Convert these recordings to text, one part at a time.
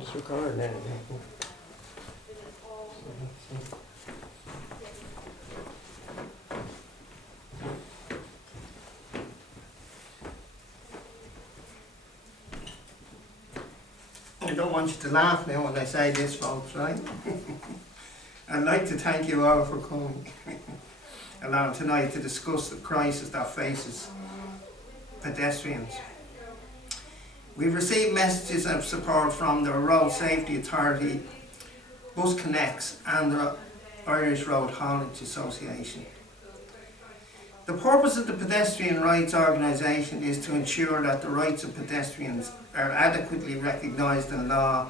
It's recording now. I don't want you to laugh now when I say this, folks, right? I'd like to thank you all for coming along tonight to discuss the crisis that faces pedestrians. We've received messages of support from the Road Safety Authority, Bus Connects and the Irish Road Haulage Association. The purpose of the Pedestrian Rights Organisation is to ensure that the rights of pedestrians are adequately recognised in law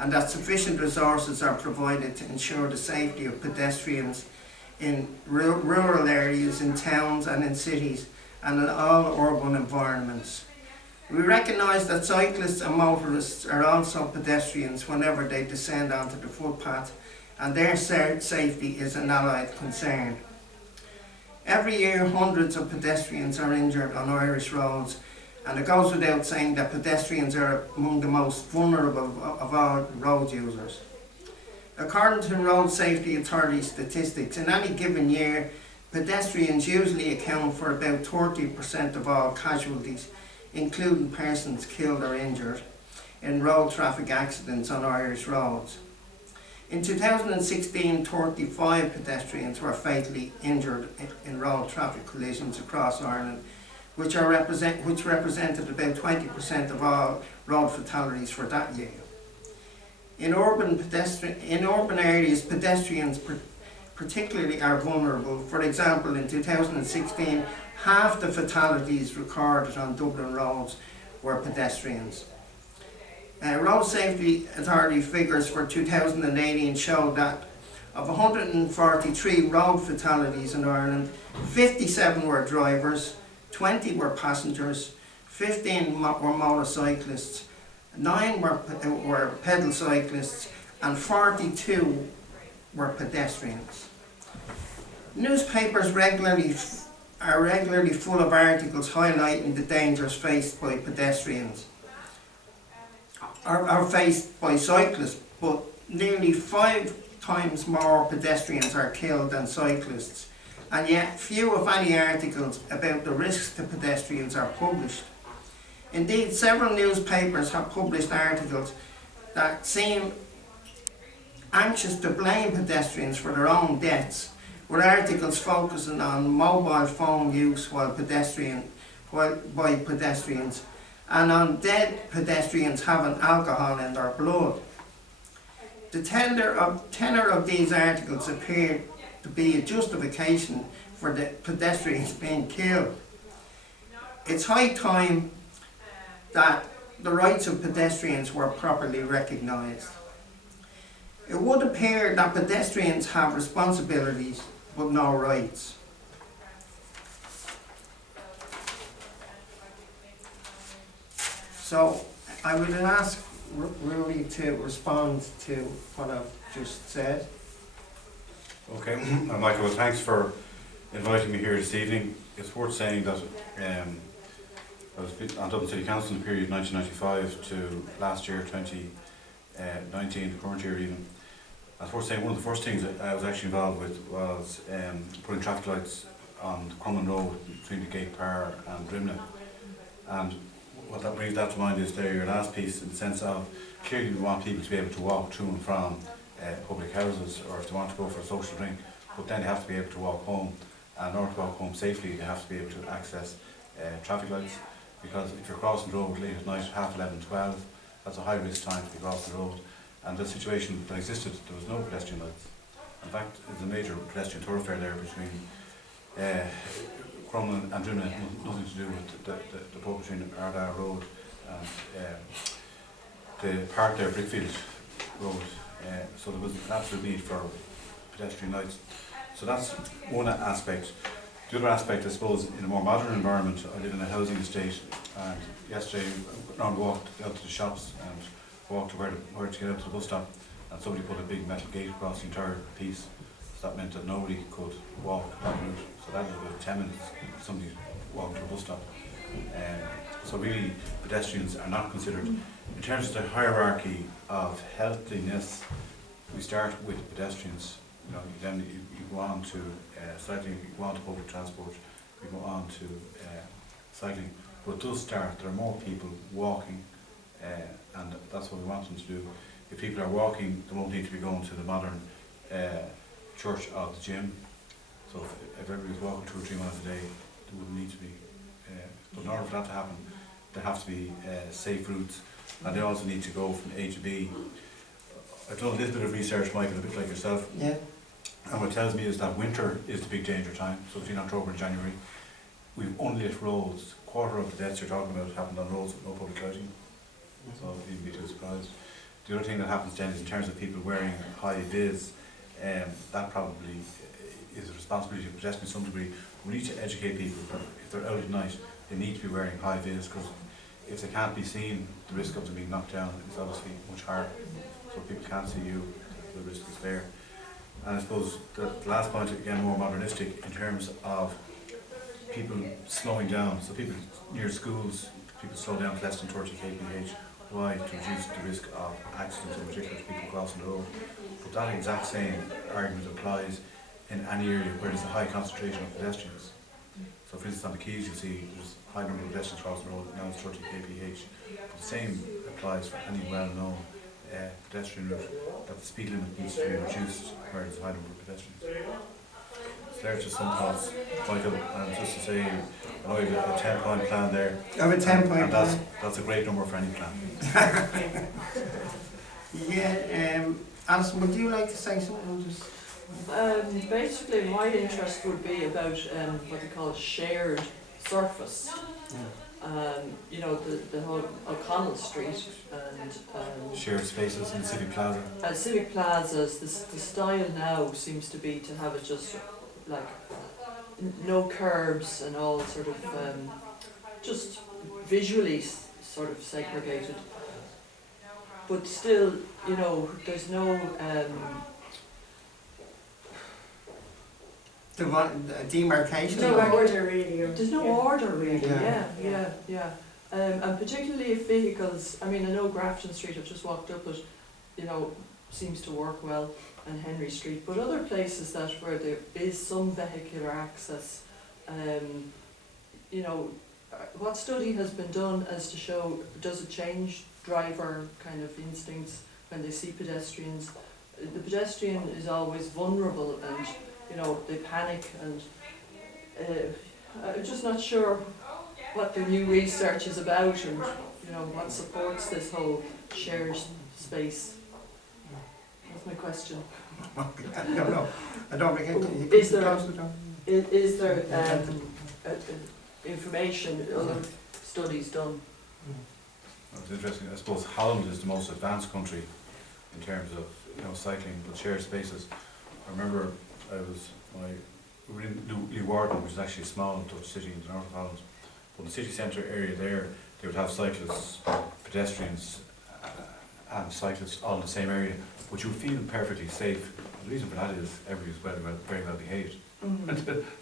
and that sufficient resources are provided to ensure the safety of pedestrians in rural areas, in towns and in cities and in all urban environments. We recognise that cyclists and motorists are also pedestrians whenever they descend onto the footpath, and their safety is an allied concern. Every year hundreds of pedestrians are injured on Irish roads, and it goes without saying that pedestrians are among the most vulnerable of all road users. According to Road Safety Authority statistics, in any given year, pedestrians usually account for about 30% of all casualties, including persons killed or injured in road traffic accidents on Irish roads. In 2016, 35 pedestrians were fatally injured in road traffic collisions across Ireland, which represented about 20% of all road fatalities for that year. In urban areas, pedestrians particularly are vulnerable. For example, in 2016, half the fatalities recorded on Dublin roads were pedestrians. Road Safety Authority figures for 2018 showed that of 143 road fatalities in Ireland, 57 were drivers, 20 were passengers, 15 were motorcyclists, 9 were pedal cyclists, and 42 were pedestrians. Newspapers are regularly full of articles highlighting the dangers faced by pedestrians, are faced by cyclists, but nearly 5 times more pedestrians are killed than cyclists, and yet few if any articles about the risks to pedestrians are published. Indeed, several newspapers have published articles that seem anxious to blame pedestrians for their own deaths, with articles focusing on mobile phone use by pedestrians and on dead pedestrians having alcohol in their blood. The tenor of these articles appear to be a justification for the pedestrians being killed. It's high time that the rights of pedestrians were properly recognised. It would appear that pedestrians have responsibilities but no rights. So I would ask Rudy to respond to what I've just said. Okay, Michael, well, thanks for inviting me here this evening. It's worth saying that I was on Dublin City Council in the period 1995 to last year, 2019, the current year even. It's worth saying one of the first things that I was actually involved with was putting traffic lights on Crumlin Road between the Gate Par and Drimnagh. And what that brings that to mind is there your last piece, in the sense of clearly we want people to be able to walk to and from public houses, or if they want to go for a social drink, but then they have to be able to walk home, and in order to walk home safely they have to be able to access traffic lights, because if you're crossing the road late at night, 11:30, 12, that's a high risk time to be crossing the road. And the situation that existed, there was no pedestrian lights. In fact, there's a major pedestrian thoroughfare there between Crumlin and Drimnagh, nothing to do with the pub between Ardagh Road and the park there, Brickfield Road. So there was an absolute need for pedestrian lights. So that's one aspect. The other aspect, I suppose, in a more modern environment, I live in a housing estate, and yesterday I walked out to the shops and walked to where to get out to the bus stop, and somebody put a big metal gate across the entire piece. So that meant that nobody could walk that route. So that was about 10 minutes somebody walked to a bus stop. So really, pedestrians are not considered In terms of the hierarchy of healthiness, we start with pedestrians. You know, then you go on to cycling, you go on to public transport, you go on to cycling. But it does start, there are more people walking, and that's what we want them to do. If people are walking, they won't need to be going to the modern church or the gym. So if everybody's walking 2 or 3 miles a day, they wouldn't need to be. But in order for that to happen, there have to be safe routes, and they also need to go from A to B. I've done a little bit of research, Michael, a bit like yourself. Yeah. And what tells me is that winter is the big danger time. So between October and January, we've unlit roads. A quarter of the deaths you're talking about happened on roads with no public lighting. So you'd be too surprised. The other thing that happens then is in terms of people wearing high vis, that probably is a responsibility of pedestrians to some degree. We need to educate people that if they're out at night, they need to be wearing high vis, because if they can't be seen, the risk of them being knocked down is obviously much higher. So people can't see you, the risk is there. And I suppose the last point, again, more modernistic in terms of people slowing down. So people near schools, people slow down to less than 30 kph. Why? To reduce the risk of accidents, in particular to people crossing the road. But that exact same argument applies in any area where there's a high concentration of pedestrians. So for instance on the Keys you see there's a high number of pedestrians crossing the road, now it's 30 kph. But the same applies for any well-known pedestrian route, that the speed limit needs to be reduced where there's a high number of pedestrians. So there's just some thoughts, Michael, and just to say, I know you have a 10-point plan there. I have a 10-point plan. That's a great number for any plan. Yeah, Alison, would you like to say something? Basically, my interest would be about what they call shared surface. You know, the whole O'Connell Street and shared spaces in Civic Plaza. Civic Plazas. The style now seems to be to have it just like no curbs and all sort of just visually sort of segregated. But still, you know, there's no demarcation. No order really. There's no order really. Yeah. And particularly if vehicles. I mean, I know Grafton Street. I've just walked up it. You know, seems to work well, and Henry Street. But other places that where there is some vehicular access, you know, what study has been done as to show, does it change driver kind of instincts when they see pedestrians? The pedestrian is always vulnerable, and you know, they panic, and I'm just not sure what the new research is about, and you know, what supports this whole shared space. That's my question. No, I don't think it Is there information, other studies done? It's interesting. I suppose Holland is the most advanced country in terms of, you know, cycling, but shared spaces. I remember we were in Leeuwarden, which is actually a small Dutch city in the north of Holland. But in the city centre area there, they would have cyclists, pedestrians, and cyclists all in the same area. But you would feel perfectly safe. The reason for that is everybody is very well behaved.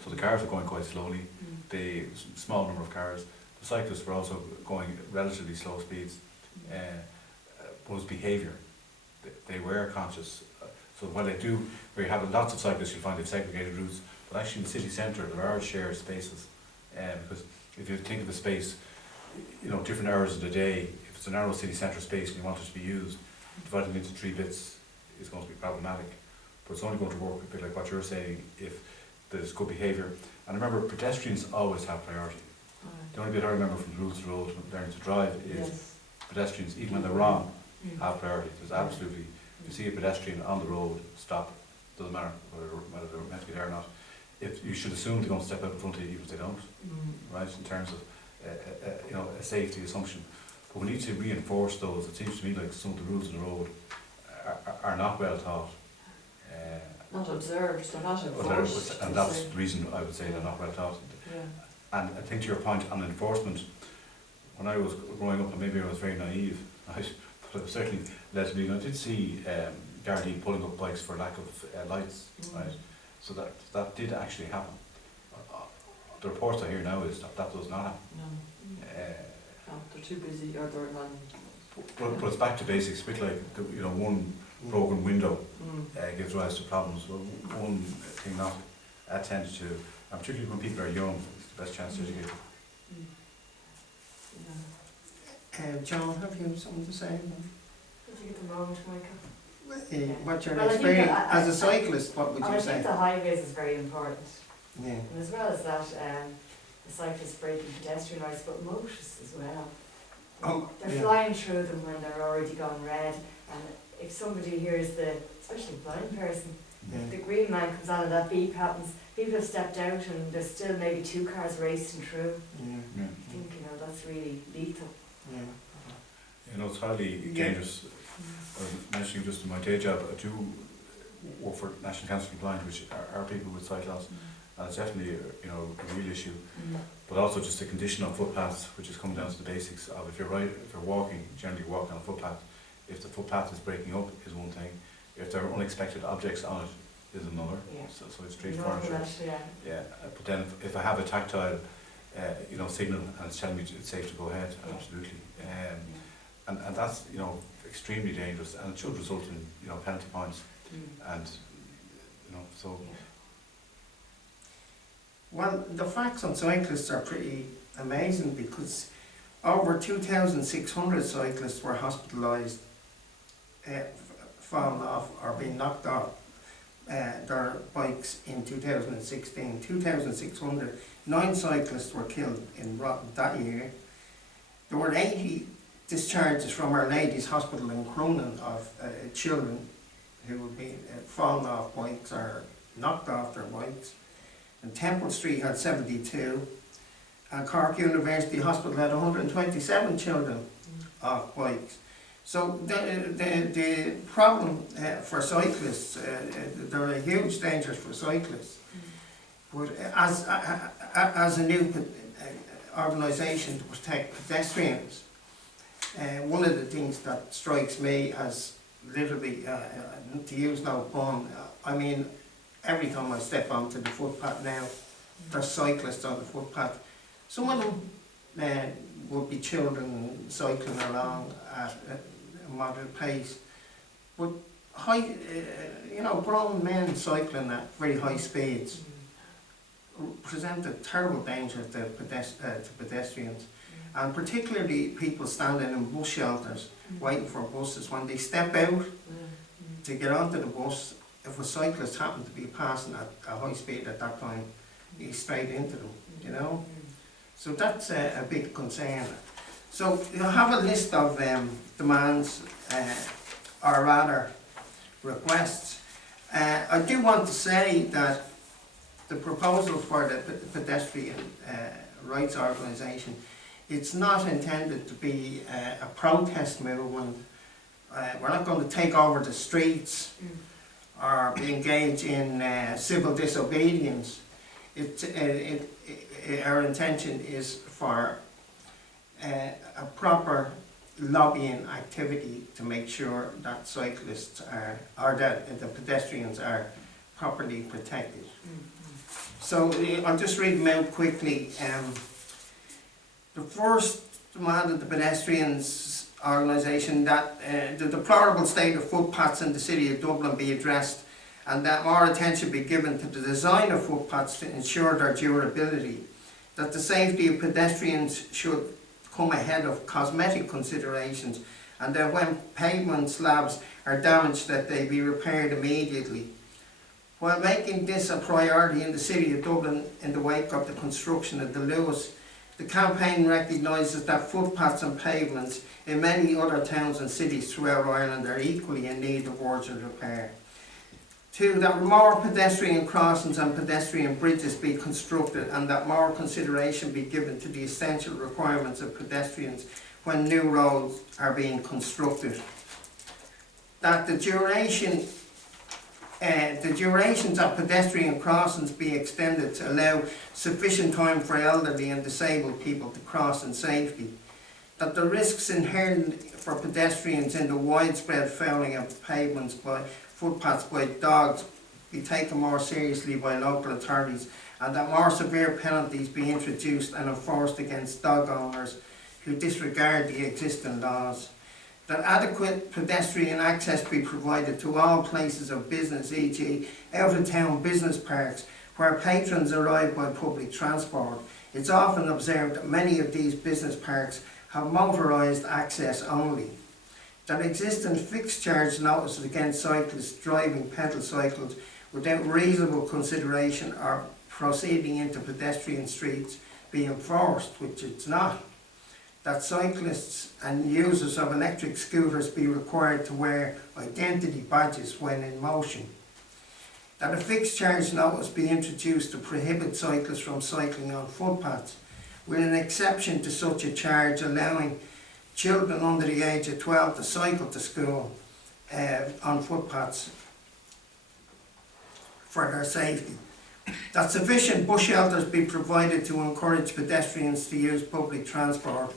So the cars were going quite slowly. The small number of cars. The cyclists were also going relatively slow speeds. But it was behaviour. They were conscious. So while they do, where you have lots of cyclists, you'll find they've segregated routes. But actually in the city centre, there are shared spaces. Because if you think of a space, you know, different hours of the day, if it's a narrow city centre space and you want it to be used, dividing it into 3 bits is going to be problematic. But it's only going to work a bit like what you're saying if there's good behaviour. And remember, pedestrians always have priority. The only bit I remember from the rules of the road when learning to drive is pedestrians, even when they're wrong, have priority. There's absolutely, if you see a pedestrian on the road, stop. Doesn't matter whether they're meant to be there or not. If you should assume they're going to step out in front of you even if they don't, right? In terms of you know, a safety assumption. But we need to reinforce those. It seems to me like some of the rules of the road are not well taught. Not observed, they're not enforced. And that's the reason I would say they're not well taught. And I think to your point on enforcement, when I was growing up, and maybe I was very naive, right? But I was certainly led to be, I did see Gardaí pulling up bikes for lack of lights, right? So that did actually happen. The reports I hear now is that does not happen. No, they're too busy, or they're But it's back to basics, a bit like, one broken window gives rise to problems. Well, one thing not attended to, and particularly when people are young, it's the best chance to educate them. John, have you something to say? Did you get the moment, Michael? What's your Well, I think experience that as a cyclist? What would I you think say? the highways is very important. Yeah. And as well as that, the cyclists breaking pedestrian rights, but motorists as well. Oh, They're yeah. flying through them when they're already gone red, and if somebody hears especially a blind person, the Yeah. green man comes on and that beep happens, people have stepped out and there's still maybe 2 cars racing through. Yeah. I think, that's really lethal. Yeah. It's highly dangerous. I was mentioning just in my day job, I do work for National Council of the Blind, which are people with sight loss, and it's definitely a real issue. But also just the condition of footpaths, which is coming down to the basics of if you're walking, generally walking on a footpath, if the footpath is breaking up is one thing, if there are unexpected objects on it is another. Yeah. So it's street You know furniture. that, Yeah, but then if I have a tactile, signal and it's telling me it's safe to go ahead, Yeah. absolutely. And that's extremely dangerous, and it should result in penalty points, and so. Well, the facts on cyclists are pretty amazing because over 2,600 cyclists were hospitalised, fallen off or being knocked off their bikes in 2016. 2,600. 9 cyclists were killed in that year. There were 80 discharges from Our Lady's Hospital in Cronin of children who had been fallen off bikes or knocked off their bikes. And Temple Street had 72, and Cork University Hospital had 127 children off bikes. So the problem for cyclists, there are huge dangers for cyclists. But as a new organisation to protect pedestrians, one of the things that strikes me as literally, to use no pun, I mean, every time I step onto the footpath now, there's cyclists on the footpath. Some of them would be children cycling along at a moderate pace, but grown men cycling at very high speeds present a terrible danger to pedestrians, and particularly people standing in bus shelters waiting for buses. When they step out to get onto the bus, if a cyclist happened to be passing at a high speed at that time, he's straight into them, So that's a big concern. So you have a list of demands, or rather requests. I do want to say that the proposal for the Pedestrian Rights Organisation, it's not intended to be a protest movement. We're not going to take over the streets or be engaged in civil disobedience. Our intention is for a proper lobbying activity to make sure that cyclists or that the pedestrians are properly protected. So I'll just read them out quickly. The first demand of the Pedestrians Organisation that the deplorable state of footpaths in the city of Dublin be addressed, and that more attention be given to the design of footpaths to ensure their durability, that the safety of pedestrians should come ahead of cosmetic considerations, and that when pavement slabs are damaged that they be repaired immediately. While making this a priority in the city of Dublin in the wake of the construction of the Lewis, the campaign recognises that footpaths and pavements in many other towns and cities throughout Ireland are equally in need of urgent repair. 2. That more pedestrian crossings and pedestrian bridges be constructed, and that more consideration be given to the essential requirements of pedestrians when new roads are being constructed. That the durations of pedestrian crossings be extended to allow sufficient time for elderly and disabled people to cross in safety. That the risks inherent for pedestrians in the widespread fouling of pavements by footpaths by dogs be taken more seriously by local authorities, and that more severe penalties be introduced and enforced against dog owners who disregard the existing laws. that adequate pedestrian access be provided to all places of business, e.g. out-of-town business parks, where patrons arrive by public transport. It's often observed that many of these business parks have motorised access only. That existing fixed charge notices against cyclists driving pedal cycles without reasonable consideration or proceeding into pedestrian streets be enforced, which it's not. That cyclists and users of electric scooters be required to wear identity badges when in motion. That a fixed charge notice be introduced to prohibit cyclists from cycling on footpaths, with an exception to such a charge allowing children under the age of 12 to cycle to school on footpaths for their safety. That sufficient bus shelters be provided to encourage pedestrians to use public transport.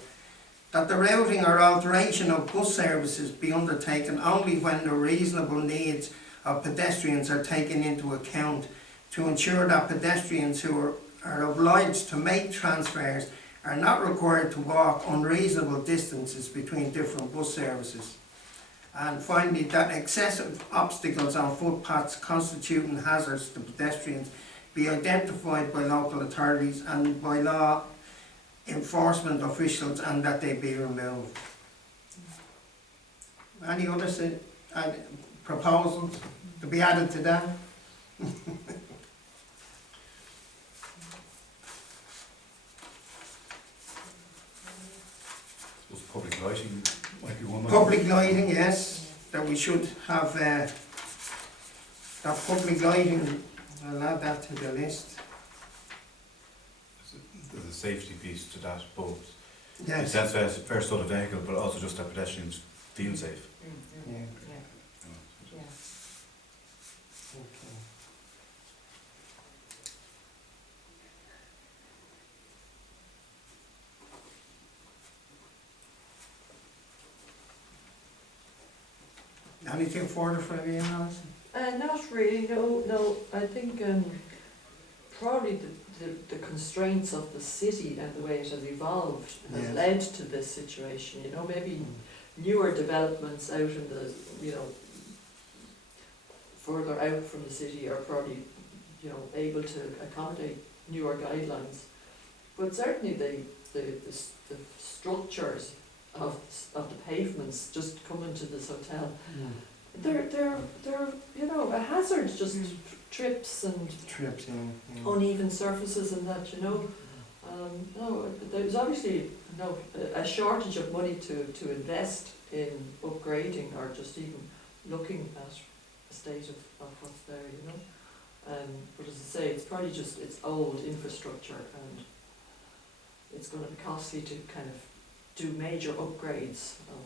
That the routing or alteration of bus services be undertaken only when the reasonable needs of pedestrians are taken into account, to ensure that pedestrians who are obliged to make transfers are not required to walk unreasonable distances between different bus services. And finally, that excessive obstacles on footpaths constituting hazards to pedestrians be identified by local authorities and by law enforcement officials, and that they be removed. Any other proposals to be added to that? Suppose public lighting might be one. Public lighting, yes, that we should have that public lighting, I'll add that to the list. There's a safety piece to that, both in the Yes. sense of first sort of vehicle, but also just that pedestrians feel safe. Yeah. Yeah. Okay. Anything further from you, Alison? Not really, no, I think probably the constraints of the city and the way it has evolved has Yes. led to this situation, maybe newer developments out in the, further out from the city are probably, able to accommodate newer guidelines. But certainly the structures of the pavements just coming to this hotel, they're a hazard, just trips and Trips, yeah. uneven surfaces and that, no, there's obviously a shortage of money to invest in upgrading or just even looking at the state of what's there, but as I say, it's probably just, it's old infrastructure, and it's going to be costly to kind of do major upgrades of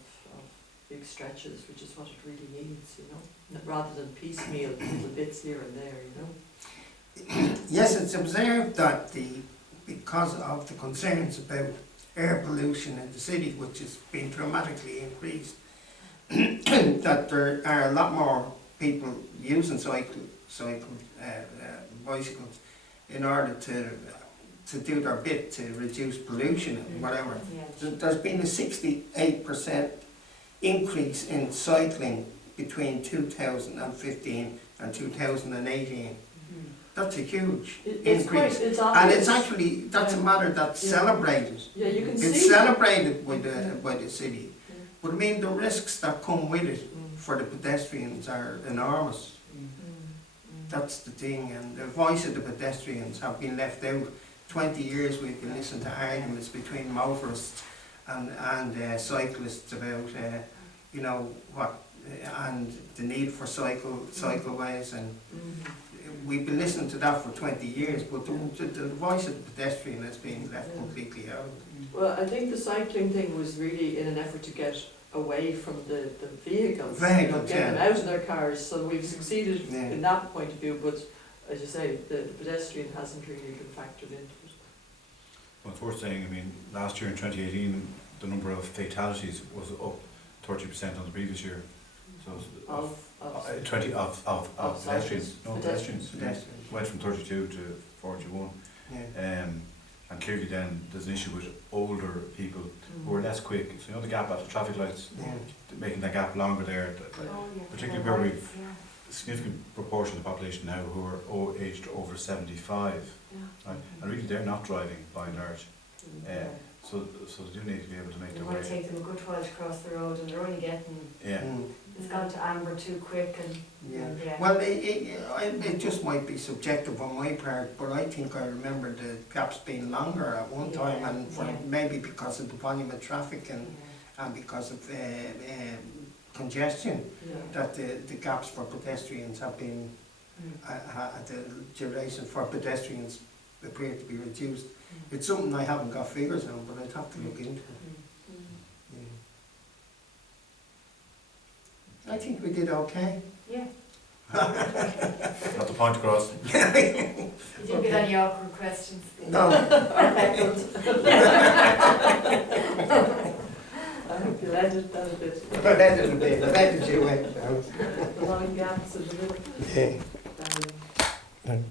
big stretches, which is what it really needs, rather than piecemeal little bits here and there, Yes, it's observed that because of the concerns about air pollution in the city, which has been dramatically increased, that there are a lot more people using bicycles in order to do their bit to reduce pollution and whatever. Yeah. There's been a 68% increase in cycling between 2015 and 2018. That's a huge increase. It's And obvious. it's actually, that's a matter that's Yeah. celebrated. Yeah, you can see. It's celebrated by Yeah. the city. Yeah. But I mean, the risks that come with it Mm. for the pedestrians are enormous. Mm. That's the thing, and the voice of the pedestrians have been left out. 20 years we've been listening to arguments between motorists and cyclists about, and the need for cycleways, and we've been listening to that for 20 years, but the voice of the pedestrian has been left completely out. Well, I think the cycling thing was really in an effort to get away from the vehicles, Vehicles, get them yeah. out of their cars, so we've succeeded Yeah. in that point of view, but as you say, the pedestrian hasn't really been factored into it. Well, it's worth saying, last year in 2018, the number of fatalities was up 30% on the previous year. So it's Of 20 of pedestrians. No, Pedestrians. pedestrians. Went from 32 to 41. Yeah. And clearly then there's an issue with older people who are less quick. So you know the gap at the traffic lights, Yeah. making that gap longer there. Oh, yeah. Particularly Yeah, where right, we've yeah. a significant proportion of the population now who are aged over 75. Yeah. Right? And really they're not driving by and large. Yeah. So they do need to be able to make It their might way. take them a good while to cross the road, and they're only getting, Yeah. it's gone to amber too quick, and Yeah. yeah. Well, it just might be subjective on my part, but I think I remember the gaps being longer at one time, Yeah, and yeah. maybe because of the volume of traffic and because of congestion, Yeah. that the gaps for pedestrians have been, the duration for pedestrians appear to be reduced. It's something I haven't got figures on, but I'd have to look into it. Yeah. I think we did okay. Yeah. Not the point across. You didn't get any awkward questions. No. I hope you landed that a bit. I let it a bit, I let it you out. The long gaps in the middle. Yeah.